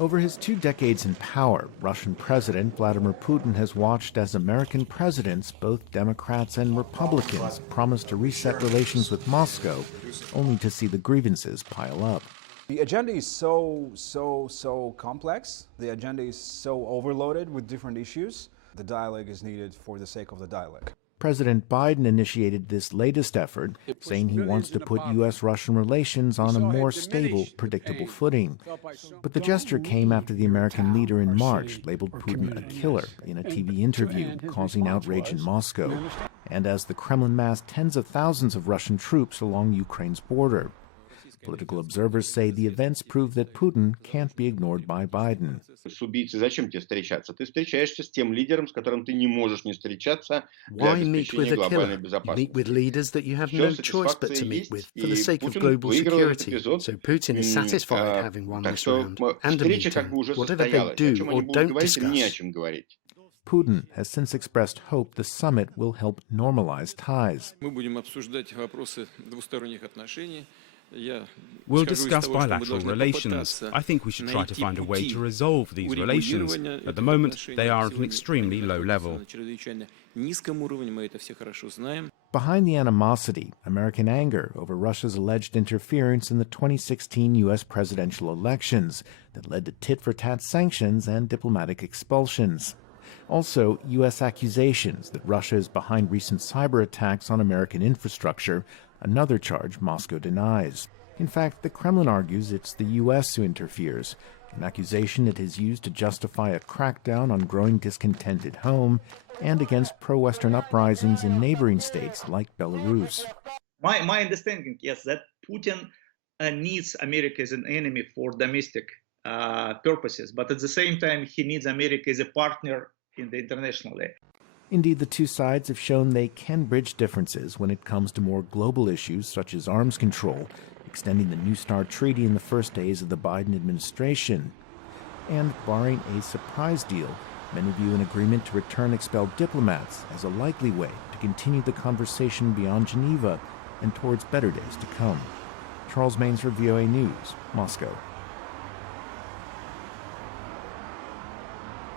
Over his 2 decades in power, Russian President Vladimir Putin has watched as American presidents, both Democrats and Republicans, promised to reset relations with Moscow, only to see the grievances pile up. The agenda is so complex. The agenda is so overloaded with different issues. The dialogue is needed for the sake of the dialogue. President Biden initiated this latest effort, saying he wants to put U.S.-Russian relations on a more stable, predictable footing. But the gesture came after the American leader in March labeled Putin a killer in a TV interview, causing outrage in Moscow, and as the Kremlin massed tens of thousands of Russian troops along Ukraine's border. Political observers say the events prove that Putin can't be ignored by Biden. Why meet with a killer? You meet with leaders that you have no choice but to meet with for the sake of global security. So Putin is satisfied having won this round and a meeting, whatever they do or don't discuss. Putin has since expressed hope the summit will help normalize ties. We'll discuss bilateral relations. I think we should try to find a way to resolve these relations. At the moment, they are at an extremely low level. Behind the animosity, American anger over Russia's alleged interference in the 2016 U.S. presidential elections that led to tit-for-tat sanctions and diplomatic expulsions. Also, U.S. accusations that Russia is behind recent cyber attacks on American infrastructure, another charge Moscow denies. In fact, the Kremlin argues it's the U.S. who interferes, an accusation it has used to justify a crackdown on growing discontent at home and against pro-Western uprisings in neighboring states like Belarus. My understanding is that Putin needs America as an enemy for domestic purposes, but at the same time, he needs America as a partner in the international area. Indeed, the two sides have shown they can bridge differences when it comes to more global issues such as arms control, extending the New START treaty in the first days of the Biden administration. And barring a surprise deal, many view an agreement to return expelled diplomats as a likely way to continue the conversation beyond Geneva and towards better days to come. Charles Maynes for VOA News, Moscow.